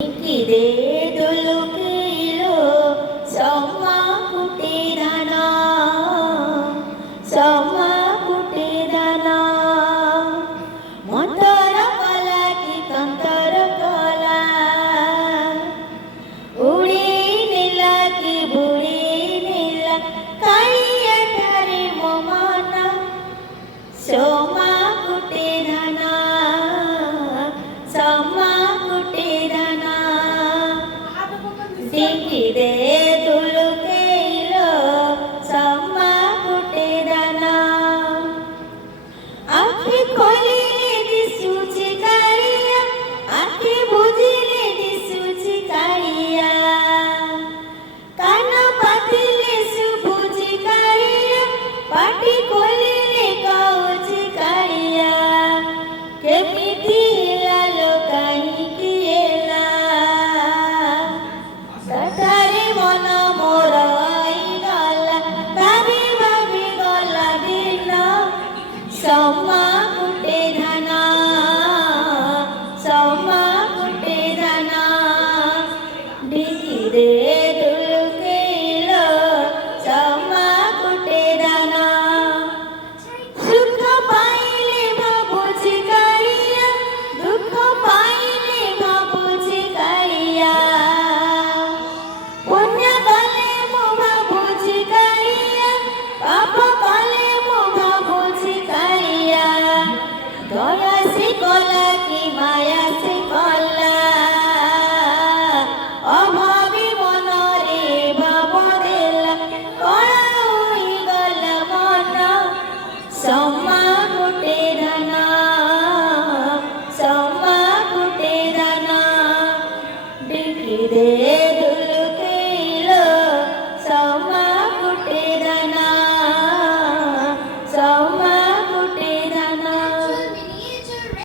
ಕಿದೆ ದುಲುಕಿಲು ಸೊಮ್ಮ ಕುಟ್ಟಿದನ ಸೊಮ್ಮ ಕುಟ್ಟಿದನ ಮಂತರ ಕಲಕಿ ತಂತರ ಕಲ ಉಡಿ ನಿಲ್ಲಕಿ ಬುಡಿ ನಿಲ್ಲ ಕೈಯ ಠರಿ ಮೊಮನ ಸೋಮ ಕುಟ್ಟಿದನ ಸೊಮ್ಮ ಕುಟ್ಟಿದನ ಡಿಕ್ಕಿದೆ ತುಳುಕೈಲು ಸೊಮ್ಮ ಕುಟ್ಟಿದನ ಅಕ್ಕಿ ಕೊಲಿಲೆ ದಿಸುಚಿ ಕಾಳಿಯ ಅಕ್ಕಿ ಬುಜಿಲೆ ದಿಸುಚಿ ಕಾಳಿಯ ಕನ ಪತಿಲೆ ಸುಬುಜಿ ಕಾಳಿಯ ಪಾಟಿ ಕೊಲಿಲೆ ಕೌಚಿ ಕಾಳಿಯ ಕೆಮಿತಿ ಇಲ್ಲಲು ಕಾಹಿಕಿ ಎಲ್ಲ ಸಟರೆ ಮನ ಮೊರ ಐಗಲ ಭಾವಿ ಭಾವಿ ಗಲ ದಿನ ಸೊಮ್ಮ ಕುಟ್ಟಿದನ ಸೊಮ್ಮ ಕುಟ್ಟಿದನ ಡಿಕ್ಕಿದೆ ತುಳುಕೈಲು ಸೊಮ್ಮ ಕುಟ್ಟಿದನ ಸುಖ ಪಾಯಿಲೆ ಬಾಬುಜಿ ಕಾಳಿಯ ದುಃಖ ಪಾಯಿಲೆ ಬಾಬುಜಿ ಕಾಳಿಯ ಪುಣ್ಯ ಕಲೆ ಮೋ ಬಾಬುಜಿ ಕಾಳಿಯ ಪಾಪ ಕಲೆ ಮೋ ಬಾಬುಜಿ ಕಾಳಿಯ দয়া সে কলা কি মায়া সে কলা অভাবী মনরে ভাব দেলা কলা হই গল মন সম্মা কুটিদন সম্মা কুটিদন ডিক্কিದೆ